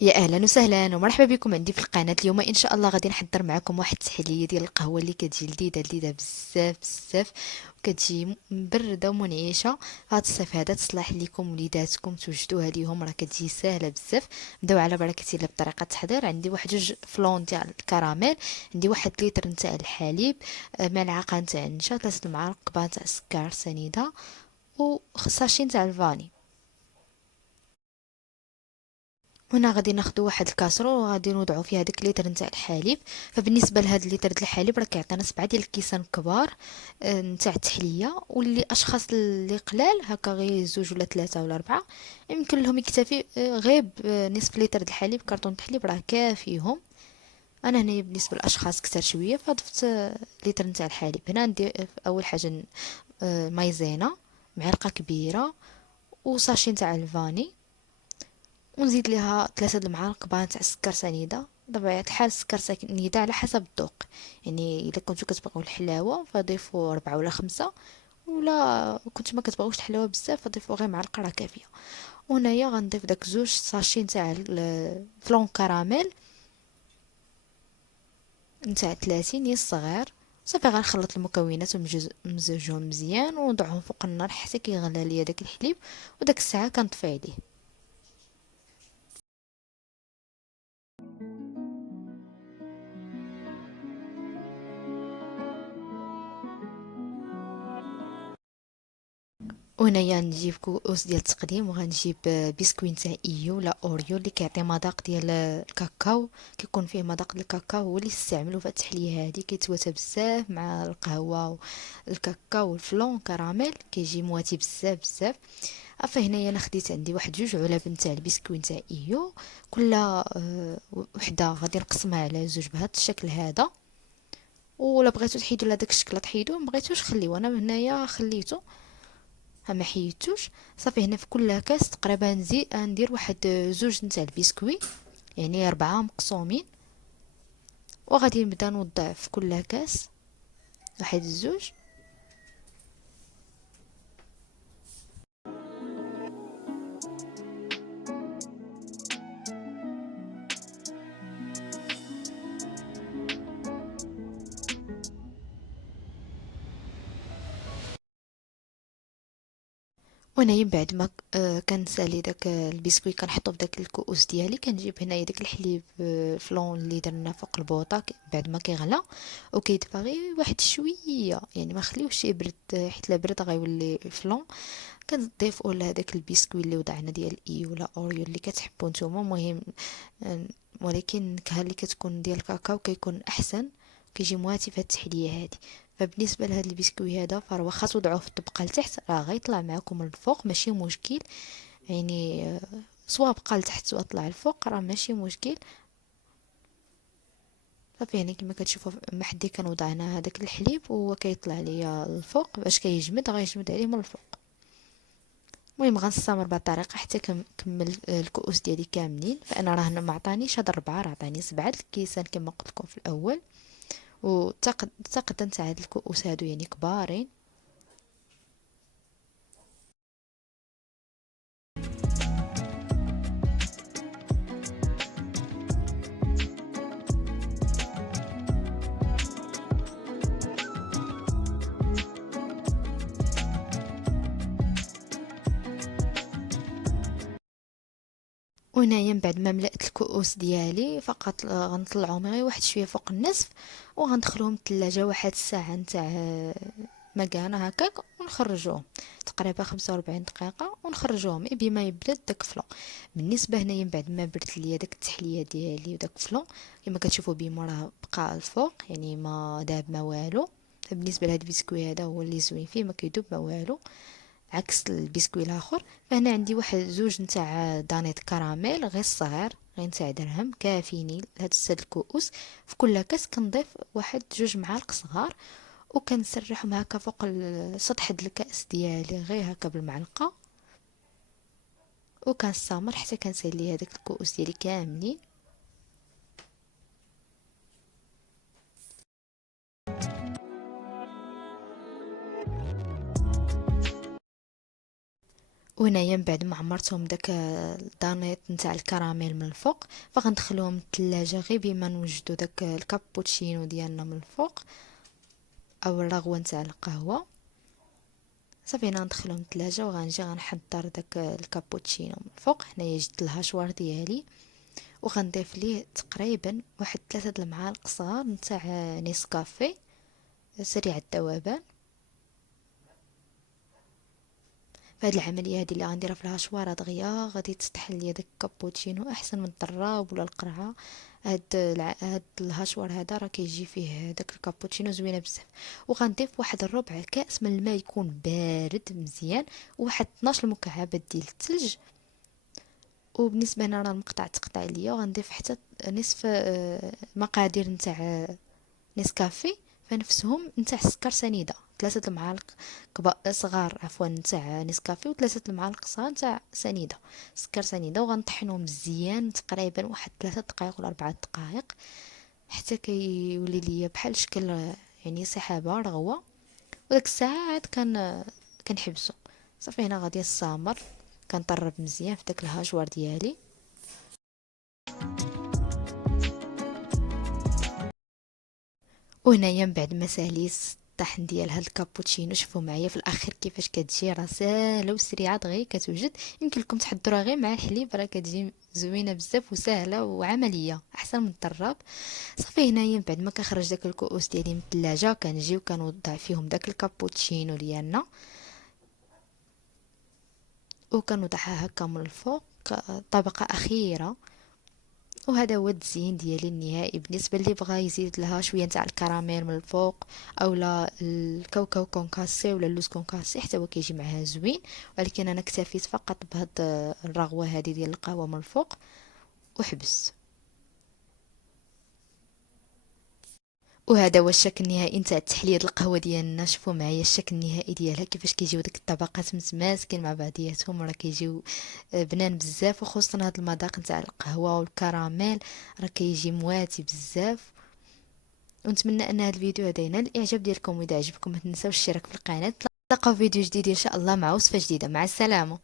يا اهلا وسهلا ومرحبا بكم عندي في القناه. اليوم ان شاء الله غادي نحضر معكم واحد التحليه ديال القهوه اللي كتجي لذيذه لذيذه بزاف بزاف، وكتجي مبرده ومنعشه. هاد الصيف هذا تصلح لكم وليداتكم توجدوها ليهم، راه كتجي ساهله بزاف. نبداو على بركه الله بطريقه التحضير. عندي واحد جوج فلون تاع الكراميل، عندي واحد لتر نتاع الحليب، ملعقه نتاع النشا، 3 المعالق كبار تاع السكر سنيده، وساشي نتاع الفاني. هنا غادي ناخدو واحد الكاسرو وغادي نوضعو فيها داك الليتر نتاع الحليب. فبالنسبه لهاد الليتر ديال الحليب راه كيعطينا 7 ديال الكيسان كبار نتاع التحليه، واللي اشخاص اللي قلال هكا غير زوج ولا 3 ولا 4 يمكن لهم يكتفي غير بنصف لتر د الحليب. كرتون الحليب راه كافيهم. انا هنا بالنسبه للاشخاص كثر شويه فضفت لتر نتاع الحليب. هنا ندير اول حاجه مايزينا معلقه كبيره، وساشي نتاع الفاني، ونزيد ليها 3 المعالق كبار تاع السكر سنيدة. بطبيعة الحال السكر سنيدة على حسب الذوق، يعني إذا كنتو كتبغيو الحلاوة فضيفوا 4 ولا 5، ولا كنتو ما كتبغيوش الحلاوة بزاف فضيفوا غير معلقة راه كافية. وهنايا غنضيف داك 2 ساشي نتاع الفلون كراميل نتاع 30 صغير. صافي غنخلط المكونات ونمزجهم مزيان ونوضعهم فوق النار حتى كيغلى ليا داك الحليب، وداك الساعة كنطفي عليه. وهنايا نجيب كؤوس ديال التقديم، وغنجيب بسكويت تاع ايو ولا اوريو اللي كيعطي مذاق ديال الكاكاو. كيكون فيه مذاق الكاكاو هو اللي استعملوا في التحليه هذه، كيتواتى بزاف مع القهوه والكاكاو والفلون كراميل، كيجي مواتي بزاف بزاف. فهنايا انا خديت عندي واحد 2 علب نتاع البسكويت تاع ايو، كل وحده غادي نقسمها على زوج بهذا الشكل هذا. ولا بغيتو تحيدوا لهداك الشكل تحيدوه، ما بغيتوش خليوه. انا هنايا خليته، ها ما حيدتوش. صافي هنا في كل كاس تقريبا ندير واحد زوج نتاع البسكوي، يعني 4 مقسومين. وغادي نبدا نوضع في كل كاس واحد الزوج. وهنايا من بعد ما كنسالي داك البسكوي كنحطو في داك الكؤوس ديالي. كنجيب هنايا داك الحليب فلون اللي درنا فوق البوطه بعد ما كيغلى وكيدفى غير واحد شويه، يعني ما خليوش يبرد حيت لا برد غيولي فلون. كنضيفوا لهداك البسكوي اللي وضعنا ديال اي ولا اوريو اللي كتحبوا نتوما. المهم آه، ولكن النكهه اللي كتكون ديال الكاكاو كيكون احسن، كيجي مواتي في هاد التحليه هادي. فبالنسبه لهاد البسكوي هذا فراه واخا توضعوه في الطبقه لتحت راه غيطلع معكم من الفوق ماشي مشكل. يعني سواء بقى لتحت سواء طلع الفوق راه ماشي مشكل. صافي يعني كما كتشوفوا محدي كنوضعنا هذاك الحليب وهو كيطلع ليا الفوق باش كيجمد غيجمد عليه من الفوق. المهم غنستمر بهذه الطريقه حتى كنكمل الكؤوس ديالي كاملين. فانا راه هنا ما عطانيش هاد 4، راه عطاني 7 الكيسان كما قلت لكم في الاول. وتقدا تاع هاد الكؤوس هادو يعني كبارين. وهنايا من بعد ما ملأت الكؤوس ديالي فقط غنطلعهم غير واحد شويه فوق النصف، وغندخلهم الثلاجة واحد الساعه نتاع مكانه هكاك، ونخرجوهم تقريبا 45 دقيقه ونخرجوهم بما يبرد داك فلون. بالنسبه هنايا من بعد ما برد ليا داك التحليه ديالي وداك فلون كما كتشوفوا بيما راه بقى الفوق يعني ما داب ما والو. بالنسبه لهاد البسكوي هذا هو اللي زوين فيه ما كيدوب ما والو عكس البسكوي الاخر. فهنا عندي واحد زوج نتاع دانيت كراميل غير صغير غير نتاع درهم كافيني لهاد السد الكؤوس. في كل كاس كنضيف واحد 2 معالق صغار، وكنسرحهم هكا فوق سطح الكأس ديالي غير هكا بالمعلقة، وكنستمر حتى كنسالي هذاك الكؤوس ديالي كاملين. وهنايا من بعد ما عمرتهم داك الدانيط نتاع الكراميل من الفوق، فغندخلوهم الثلاجه غير بما نوجدوا داك الكابوتشينو ديالنا من الفوق او الرغوه نتاع القهوه. صافي هنا ندخلهم الثلاجه وغنجي غنحضر داك الكابوتشينو من الفوق. هنايا جبت الهاشوار ديالي وغنضيف ليه تقريبا واحد 3 المعالق صغار نتاع نيسكافي سريع الذوبان. فهاد العمليه هادي اللي غنديرها في الهاشوار دغيا غادي تفتح ليا داك الكابوتشينو احسن من الضراب ولا القرعه. هاد الهاشوار هذا راه كيجي فيه داك الكابوتشينو زوينه بزاف. وغنضيف واحد الربع كاس من الماء يكون بارد مزيان، وواحد 12 مكعبات ديال الثلج. وبالنسبه هنا راه المقطع تقطع ليا، وغنضيف حتى نصف مقادير نتاع نسكافي فنفسهم نتاع السكر سنيده، 3 المعالق كبار صغار عفوا نتاع نسكافي وثلاثة المعالق صغار نتاع سنيده سكر سنيده. وغنطحنهم مزيان تقريبا واحد 3 دقائق ولا 4 دقائق حتى كيولي ليا بحال شكل يعني سحابه رغوه. وداك الساعه عاد كنحبسو. صافي هنا غادي نسامر كنطرب مزيان في داك الهاجوار ديالي. وهنايا من بعد ما ساليس الطحن ديال هاد الكابوتشينو، شوفوا معايا في الاخر كيفاش كتجي، راه ساهله وسريعه دغيا كتوجد. يمكن لكم تحضروها غير مع الحليب، راه كتجي زوينه بزاف وسهله وعمليه احسن من الطراب. صافي هنايا من بعد ما كنخرج داك الكؤوس ديالي من الثلاجه كنجيو كنوضع فيهم داك الكابوتشينو ديالنا وكنوضعها هكا من الفوق طبقه اخيره. وهذا هو التزيين ديالي النهائي. بالنسبه اللي بغى يزيد لها شويه نتاع الكراميل من الفوق او لا الكاوكاو كونكاسي ولا اللوز كونكاسي حتى هو كيجي معها زوين، ولكن انا اكتفيت فقط بهاد الرغوه هذه ديال القهوه من الفوق وحبس. وهذا هو الشكل النهائي نتاع التحليه القهوه ديالنا. شوفوا معايا الشكل النهائي ديالها كيفاش كيجيو ديك الطبقات متماسكين مع بعضياتهم، راه كيجيو بنان بزاف. وخصوصا هذا المذاق نتاع القهوه والكراميل راه كيجي مواتي بزاف. ونتمنى ان هذا الفيديو هذا ينال الاعجاب ديالكم، واذا عجبكم ما تنساوش الاشتراك في القناه. نتلاقاو في فيديو جديد ان شاء الله مع وصفه جديده. مع السلامه.